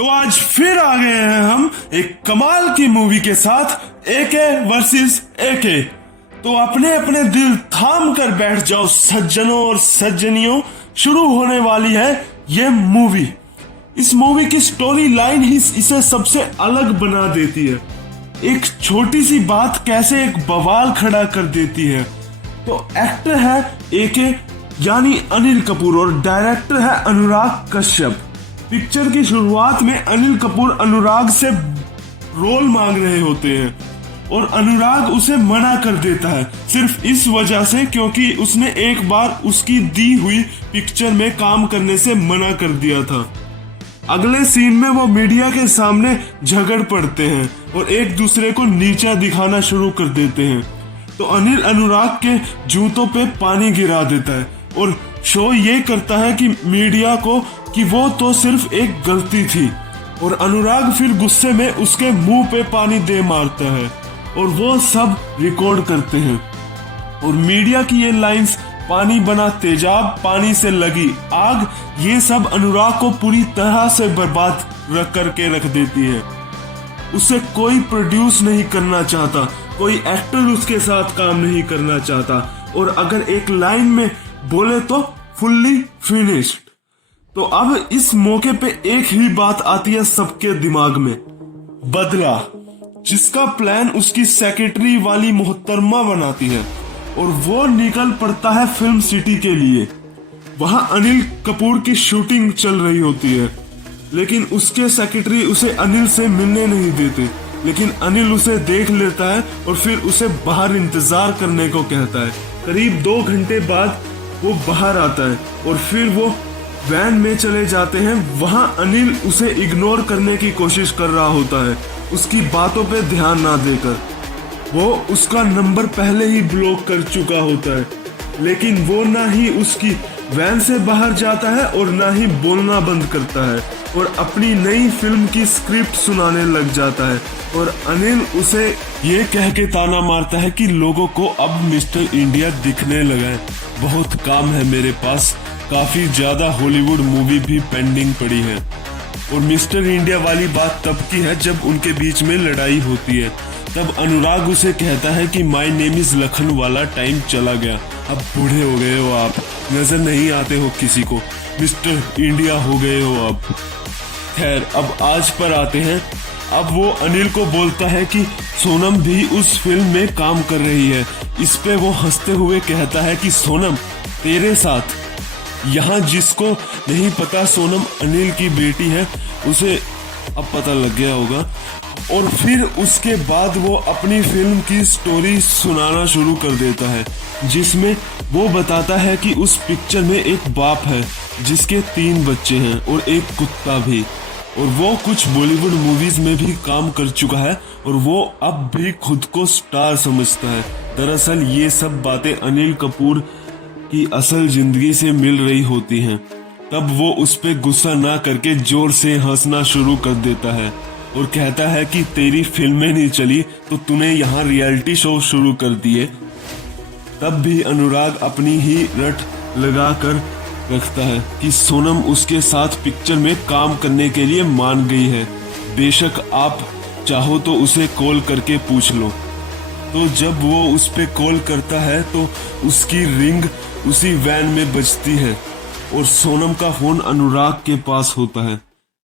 तो आज फिर आ गए हैं हम एक कमाल की मूवी के साथ, एके वर्सेस एके। तो अपने अपने दिल थाम कर बैठ जाओ सज्जनों और सज्जनियों, शुरू होने वाली है ये मूवी। इस मूवी की स्टोरी लाइन ही इसे सबसे अलग बना देती है। एक छोटी सी बात कैसे एक बवाल खड़ा कर देती है। तो एक्टर है एके यानी अनिल कपूर और डायरेक्टर है अनुराग कश्यप। पिक्चर की शुरुआत में अनिल कपूर अनुराग से रोल मांग रहे होते हैं और अनुराग उसे मना कर देता है, सिर्फ इस वजह से क्योंकि उसने एक बार उसकी दी हुई पिक्चर में काम करने से मना कर दिया था। अगले सीन में वो मीडिया के सामने झगड़ पड़ते हैं और एक दूसरे को नीचा दिखाना शुरू कर देते हैं। तो अनिल अनुराग के जूतों पे पानी गिरा देता है और शो ये करता है कि मीडिया को कि वो तो सिर्फ एक गलती थी, और अनुराग फिर गुस्से में उसके मुंह पे पानी दे मारता है और वो सब रिकॉर्ड करते हैं। और मीडिया की ये लाइंस, पानी बना तेजाब, पानी से लगी आग, ये सब अनुराग को पूरी तरह से बर्बाद करके रख देती है। उसे कोई प्रोड्यूस नहीं करना चाहता, कोई एक्टर उसके साथ काम नहीं करना चाहता, और अगर एक लाइन में बोले तो फुल्ली फिनिश्ड। तो अब इस मौके पे एक ही बात आती है सबके दिमाग में, बदला, जिसका प्लान उसकी सेक्रेटरी वाली मोहतरमा बनाती है और वो निकल पड़ता है फिल्म सिटी के लिए। वहां अनिल कपूर की शूटिंग चल रही होती है, लेकिन उसके सेक्रेटरी उसे अनिल से मिलने नहीं देते। लेकिन अनिल उसे देख लेता है और फिर उसे बाहर इंतजार करने को कहता है। करीब 2 घंटे बाद वो बाहर आता है और फिर वो वैन में चले जाते हैं। वहां अनिल उसे इग्नोर करने की कोशिश कर रहा होता है, उसकी बातों पे ध्यान ना देकर। वो उसका नंबर पहले ही ब्लॉक कर चुका होता है, लेकिन वो ना ही उसकी वैन से बाहर जाता है और ना ही बोलना बंद करता है और अपनी नई फिल्म की स्क्रिप्ट सुनाने लग जाता है। और अनिल उसे ये कह के ताना मारता है कि लोगों को अब मिस्टर इंडिया दिखने लगा है, बहुत काम है मेरे पास, काफी ज्यादा हॉलीवुड मूवी भी पेंडिंग पड़ी है। और मिस्टर इंडिया वाली बात तब की है जब उनके बीच में लड़ाई होती है। तब अनुराग उसे कहता है कि माय नेम इज लखन वाला टाइम चला गया, अब बूढ़े हो गए हो आप, नजर नहीं आते हो किसी को, मिस्टर इंडिया हो गए हो अब। खैर, अब आज पर आते हैं। अब वो अनिल को बोलता है कि सोनम भी उस फिल्म में काम कर रही है। इस पे वो हंसते हुए कहता है कि सोनम तेरे साथ। यहाँ जिसको नहीं पता सोनम अनिल की बेटी है, उसे अब पता लग गया होगा। और फिर उसके बाद वो अपनी फिल्म की स्टोरी सुनाना शुरू कर देता है, जिसमें वो बताता है कि उस पिक्चर में एक बाप है जिसके 3 बच्चे हैं और एक कुत्ता भी, और वो कुछ बॉलीवुड मूवीज में भी काम कर चुका है और वो अब भी खुद को स्टार समझता है। दरअसल ये सब बातें अनिल कपूर की असल जिंदगी से मिल रही होती हैं। तब वो उस पे गुस्सा ना करके जोर से हंसना शुरू कर देता है और कहता है कि तेरी फिल्में नहीं चली तो तूने यहाँ रियलिटी शो शुरू कर दिए। तब भी अनुराग अपनी ही रट लगा कर रखता है कि सोनम उसके साथ पिक्चर में काम करने के लिए मान गई है, बेशक आप चाहो तो उसे कॉल करके पूछ लो। तो जब वो उस पे कॉल करता है तो उसकी रिंग उसी वैन में बजती है और सोनम का फोन अनुराग के पास होता है।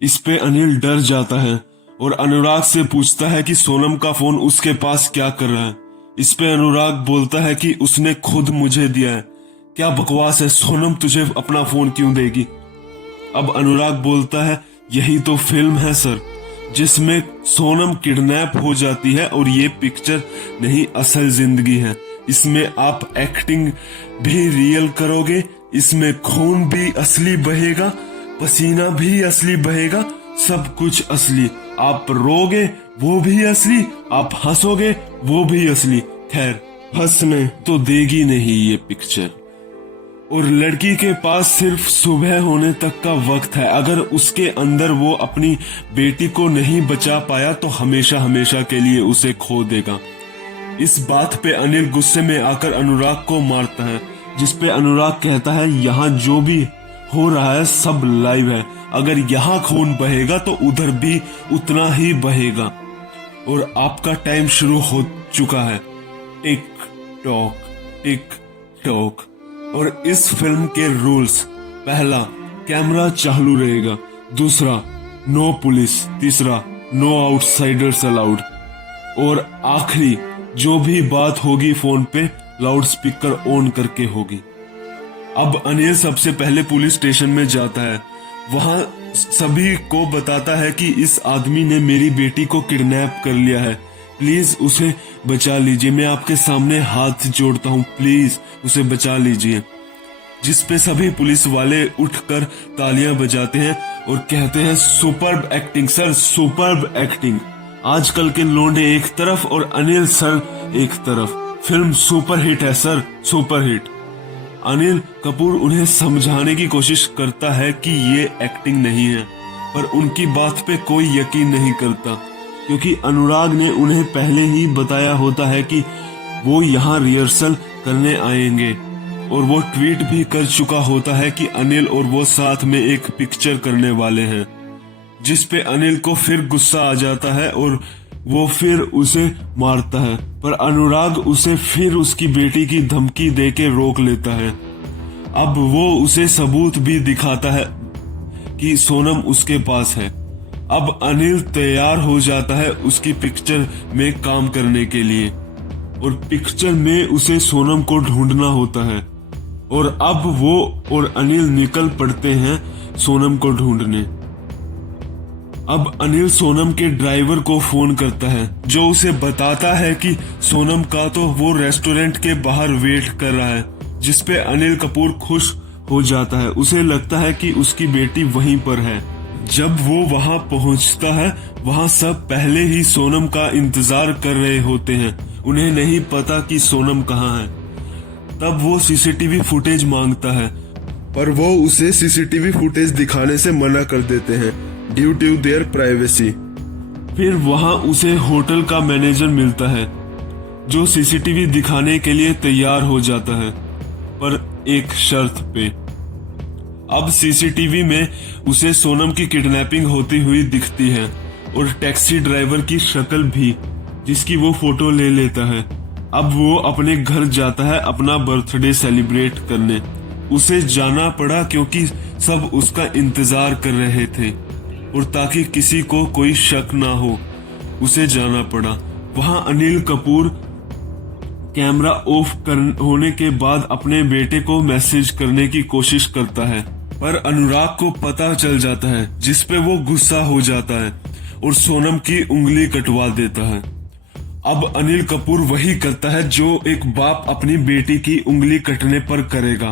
इस पे अनिल डर जाता है और अनुराग से पूछता है कि सोनम का फोन उसके पास क्या कर रहा है। इस पे अनुराग बोलता है कि उसने खुद मुझे दिया है। क्या बकवास है, सोनम तुझे अपना फोन क्यों देगी? अब अनुराग बोलता है यही तो फिल्म है सर, जिसमें सोनम किडनैप हो जाती है और ये पिक्चर नहीं असल जिंदगी है। इसमें आप एक्टिंग भी रियल करोगे, इसमें खून भी असली बहेगा, पसीना भी असली बहेगा, सब कुछ असली। आप रोगे वो भी असली, आप हंसोगे वो भी असली। खैर, हंसने तो देगी नहीं ये पिक्चर। और लड़की के पास सिर्फ सुबह होने तक का वक्त है। अगर उसके अंदर वो अपनी बेटी को नहीं बचा पाया तो हमेशा हमेशा के लिए उसे खो देगा। इस बात पे अनिल गुस्से में आकर अनुराग को मारता है, जिस पे अनुराग कहता है यहाँ जो भी हो रहा है सब लाइव है, अगर यहाँ खून बहेगा तो उधर भी उतना ही बहेगा। और आपका टाइम शुरू हो चुका है। Tick tock, tick tock. और इस फिल्म के रूल्स: पहला, कैमरा चालू रहेगा। दूसरा, नो पुलिस। तीसरा, नो आउटसाइडर्स अलाउड। और आखिरी, जो भी बात होगी फोन पे लाउड स्पीकर ऑन करके होगी। अब अनिल सबसे पहले पुलिस स्टेशन में जाता है। वहां सभी को बताता है कि इस आदमी ने मेरी बेटी को किडनैप कर लिया है, प्लीज उसे बचा लीजिए, मैं आपके सामने हाथ जोड़ता हूँ, प्लीज उसे बचा लीजिए। जिस पे सभी पुलिस वाले उठकर तालियां बजाते हैं और कहते हैं, superb acting sir, superb acting. आजकल के लोंडे एक तरफ और अनिल सर एक तरफ। फिल्म सुपर हिट है sir, super hit. Anil Kapoor उन्हें समझाने की कोशिश करता है कि ये एक्टिंग नहीं है, पर उनकी बात पे कोई यकीन नहीं करता, क्योंकि अनुराग ने उन्हें पहले ही बताया होता है कि वो यहाँ रिहर्सल करने आएंगे। और वो ट्वीट भी कर चुका होता है कि अनिल और वो साथ में एक पिक्चर करने वाले हैं। जिस पे अनिल को फिर गुस्सा आ जाता है और वो फिर उसे मारता है, पर अनुराग उसे फिर उसकी बेटी की धमकी देके रोक लेता है। अब वो उसे सबूत भी दिखाता है कि सोनम उसके पास है। अब अनिल तैयार हो जाता है उसकी पिक्चर में काम करने के लिए, और पिक्चर में उसे सोनम को ढूंढना होता है। और अब वो और अनिल निकल पड़ते हैं सोनम को ढूंढने। अब अनिल सोनम के ड्राइवर को फोन करता है, जो उसे बताता है कि सोनम का तो वो रेस्टोरेंट के बाहर वेट कर रहा है। जिस पे अनिल कपूर खुश हो जाता है, उसे लगता है कि उसकी बेटी वहीं पर है। जब वो वहां पहुंचता है, वहां सब पहले ही सोनम का इंतजार कर रहे होते हैं। उन्हें नहीं पता कि सोनम कहाँ है। तब वो सीसीटीवी फुटेज मांगता है, पर वो उसे सीसीटीवी फुटेज दिखाने से मना कर देते हैं, ड्यू टू देयर प्राइवेसी। फिर वहां उसे होटल का मैनेजर मिलता है, जो सीसीटीवी दिखाने के लिए तैयार हो जाता है, पर एक शर्त पे। अब सीसीटीवी में उसे सोनम की किडनैपिंग होती हुई दिखती है, और टैक्सी ड्राइवर की शक्ल भी, जिसकी वो फोटो ले लेता है। अब वो अपने घर जाता है अपना बर्थडे सेलिब्रेट करने। उसे जाना पड़ा क्योंकि सब उसका इंतजार कर रहे थे, और ताकि किसी को कोई शक ना हो, उसे जाना पड़ा। वहां अनिल कपूर कैमरा ऑफ होने के बाद अपने बेटे को मैसेज करने की कोशिश करता है, पर अनुराग को पता चल जाता है, जिस पे वो गुस्सा हो जाता है और सोनम की उंगली कटवा देता है। अब अनिल कपूर वही करता है जो एक बाप अपनी बेटी की उंगली कटने पर करेगा।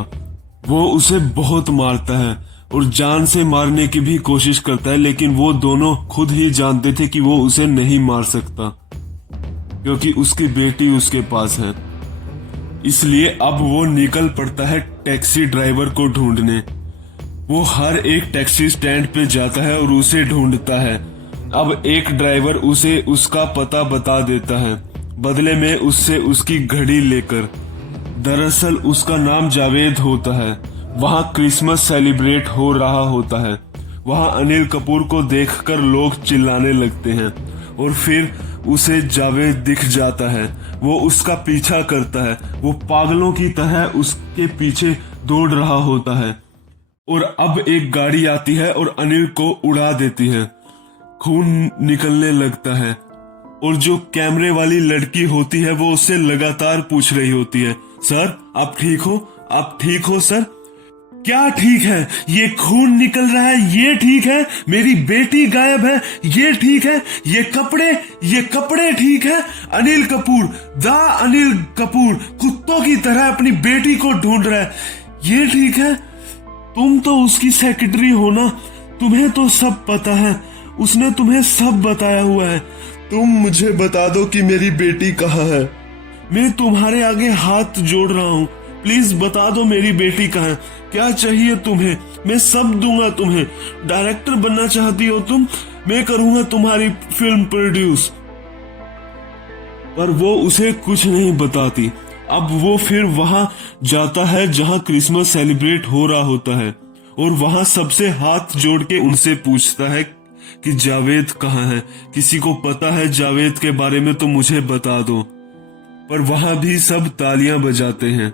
वो उसे बहुत मारता है और जान से मारने की भी कोशिश करता है, लेकिन वो दोनों खुद ही जानते थे कि वो उसे नहीं मार सकता, क्योंकि उसकी बेटी उसके पास है। इसलिए अब वो निकल पड़ता है टैक्सी ड्राइवर को ढूंढने। वो हर एक टैक्सी स्टैंड पे जाता है और उसे ढूंढता है। अब एक ड्राइवर उसे उसका पता बता देता है, बदले में उससे उसकी घड़ी लेकर। दरअसल उसका नाम जावेद होता है। वहां क्रिसमस सेलिब्रेट हो रहा होता है। वहां अनिल कपूर को देखकर लोग चिल्लाने लगते हैं, और फिर उसे जावेद दिख जाता है। वो उसका पीछा करता है। वो पागलों की तरह उसके पीछे दौड़ रहा होता है, और अब एक गाड़ी आती है और अनिल को उड़ा देती है। खून निकलने लगता है, और जो कैमरे वाली लड़की होती है वो उससे लगातार पूछ रही होती है, सर आप ठीक हो, आप ठीक हो सर? क्या ठीक है? ये खून निकल रहा है, ये ठीक है? मेरी बेटी गायब है, ये ठीक है? ये कपड़े ठीक है? अनिल कपूर, द अनिल कपूर कुत्तों की तरह अपनी बेटी को ढूंढ रहा है, ये ठीक है? तुम तो उसकी सेक्रेटरी हो ना, तुम्हें तो सब पता है, उसने तुम्हें सब बताया हुआ है। तुम मुझे बता दो कि मेरी बेटी कहाँ है। मैं तुम्हारे आगे हाथ जोड़ रहा हूँ, प्लीज बता दो मेरी बेटी कहाँ है। क्या चाहिए तुम्हें? मैं सब दूंगा तुम्हें। डायरेक्टर बनना चाहती हो तुम? मैं करूंगा तुम्हारी फिल्म प्रोड्यूस। पर वो उसे कुछ नहीं बताती। अब वो फिर वहां जाता है जहां क्रिसमस सेलिब्रेट हो रहा होता है, और वहां सबसे हाथ जोड़ के उनसे पूछता है कि जावेद कहाँ है, किसी को पता है जावेद के बारे में तो मुझे बता दो। पर वहां भी सब तालियां बजाते हैं।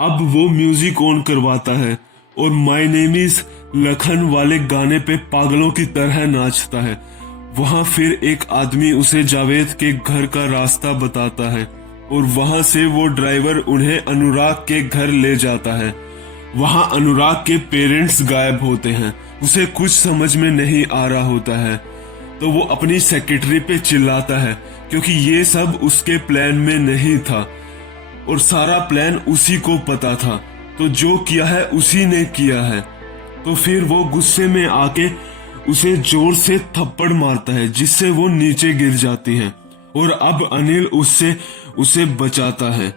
अब वो म्यूजिक ऑन करवाता है और माय नेम इज लखन वाले गाने पे पागलों की तरह नाचता है। वहां फिर एक आदमी उसे जावेद के घर का रास्ता बताता है और वहां से वो ड्राइवर उन्हें अनुराग के घर ले जाता है। वहां अनुराग के पेरेंट्स गायब होते हैं। उसे कुछ समझ में नहीं आ रहा होता है तो वो अपनी सेक्रेटरी पे चिल्लाता है क्योंकि ये सब उसके प्लान में नहीं था और सारा प्लान उसी को पता था, तो जो किया है उसी ने किया है। तो फिर वो गुस्से में आके उसे जोर से थप्पड़ मारता है जिससे वो नीचे गिर जाती है और अब अनिल उसे बचाता है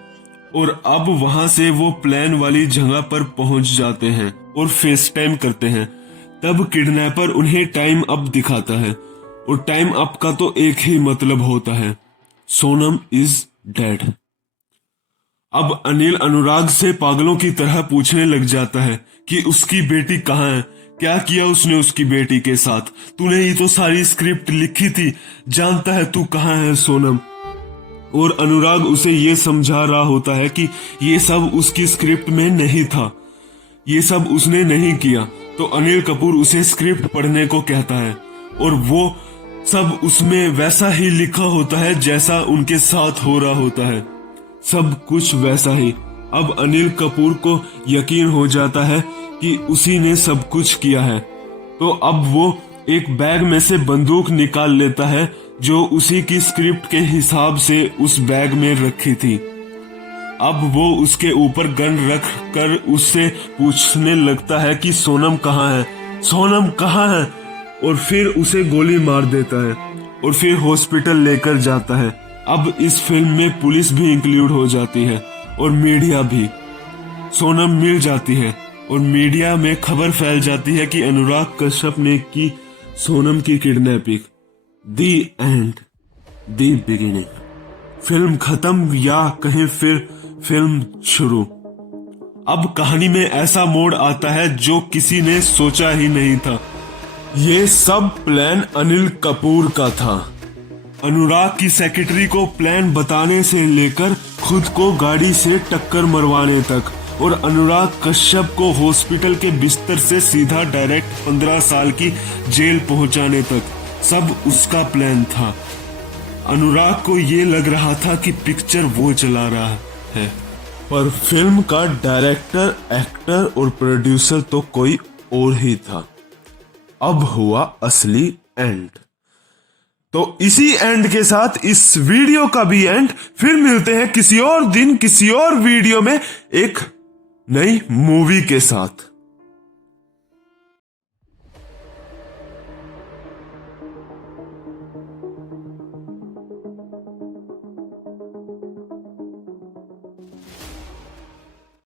और अब वहां से वो प्लान वाली जगह पर पहुंच जाते हैं और फेस टाइम करते हैं। तब किडनैपर उन्हें टाइम अप दिखाता है और टाइम अप का तो एक ही मतलब होता है, सोनम इज डेड। अब अनिल अनुराग से पागलों की तरह पूछने लग जाता है कि उसकी बेटी कहाँ है, क्या किया उसने उसकी बेटी के साथ, तूने ही तो सारी स्क्रिप्ट लिखी थी, जानता है तू कहाँ है सोनम। और अनुराग उसे ये समझा रहा होता है कि ये सब उसकी स्क्रिप्ट में नहीं था, ये सब उसने नहीं किया। तो अनिल कपूर उसे स्क्रिप्ट पढ़ने को कहता है और वो सब उसमें वैसा ही लिखा होता है जैसा उनके साथ हो रहा होता है, सब कुछ वैसा ही। अब अनिल कपूर को यकीन हो जाता है कि उसी ने सब कुछ किया है। तो अब वो एक बैग में से बंदूक निकाल लेता है जो उसी की स्क्रिप्ट के हिसाब से उस बैग में रखी थी। अब वो उसके ऊपर गन रख कर उससे पूछने लगता है कि सोनम कहाँ है, सोनम कहाँ है, और फिर उसे गोली मार देता है और फिर हॉस्पिटल लेकर जाता है। अब इस फिल्म में पुलिस भी इंक्लूड हो जाती है और मीडिया भी। सोनम मिल जाती है और मीडिया में खबर फैल जाती है कि अनुराग कश्यप ने की सोनम की kidnapping. The and, the beginning. Film खत्म या कहीं फिर फिल्म शुरू। अब कहानी में ऐसा मोड़ आता है जो किसी ने सोचा ही नहीं था। ये सब प्लान अनिल कपूर का था। अनुराग की सेक्रेटरी को प्लान बताने से लेकर खुद को गाड़ी से टक्कर मरवाने तक और अनुराग कश्यप को हॉस्पिटल के बिस्तर से सीधा डायरेक्ट 15 साल की जेल पहुंचाने तक, सब उसका प्लान था। अनुराग को ये लग रहा था कि पिक्चर वो चला रहा है, पर फिल्म का डायरेक्टर, एक्टर और प्रोड्यूसर तो कोई और ही था। अब हुआ असली एंड। तो इसी एंड के साथ इस वीडियो का भी एंड। फिर मिलते हैं किसी और दिन किसी और वीडियो में एक नई मूवी के साथ।